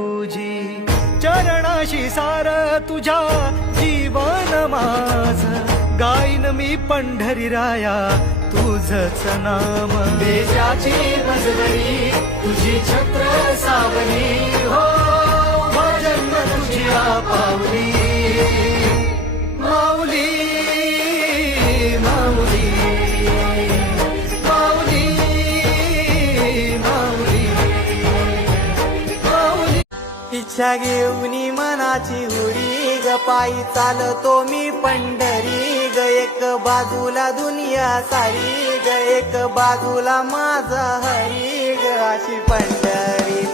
तुझी चरणाशी सार तुझ्या जीवन माझ गाईन मी पंढरी राया तुझच नाम देशाची मजबरी तुझी छत्र सावली हो भजन तुझी पावली माऊली माऊली माऊली माऊली माऊली इच्छा घेऊनी मनाची हुडी ग पायी चालतो मी पंढरी ग एक बाजूला दुनिया सारी ग एक बाजूला माझा हरी ग अशी पंढरी